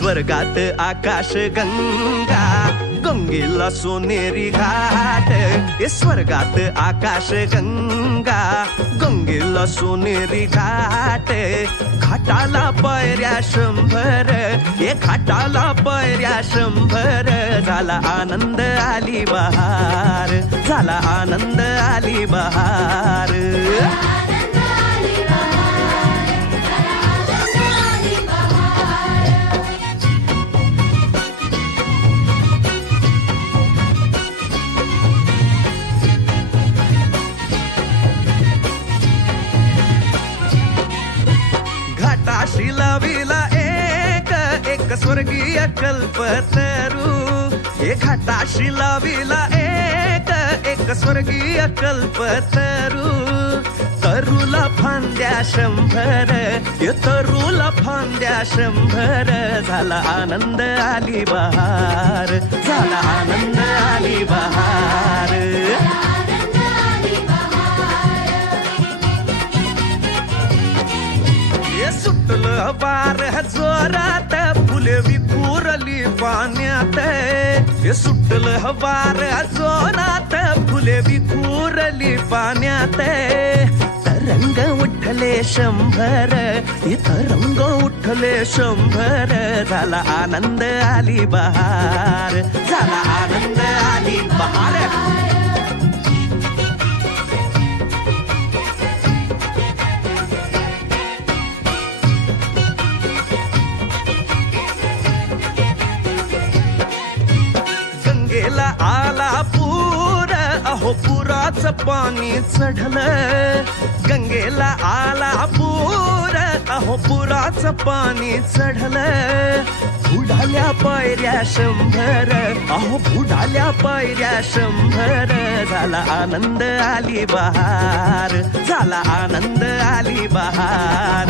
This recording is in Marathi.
स्वर्गात आकाश गंगा गंगेला सोनेरी घाट स्वर्गात आकाश गंगा गंगेला सोनेरी घाट घाटाला पायऱ्या 100 घाटाला पायऱ्या 100 झाला आनंद आली बहार झाला आनंद आली बहार घाटाशी लाविला एक स्वर्गीय कल्पतरू हे घाटाशी लाविला एक स्वर्गीय कल्पतरू तरुला फांद्या 100 तरुला फांद्या 100 झाला आनंद आली बहार झाला आनंद आली बहार सुटलं वार जोरात फुले विखुरली पाण्यात सुटलं वार जोरात फुले विखुरली पाण्यात तरंग उठले 100 तरंग उठले 100 झाला आनंद आली बहार झाला आनंद आली बहार गंगेला आला पूर अहो पुराचं पाणी चढलं गंगेला आला पूर अहो पुराचं पाणी चढलं बुडाल्या पायऱ्या 100 अहो बुडाल्या पायऱ्या 100 झाला आनंद आली बहार झाला आनंद आली बहार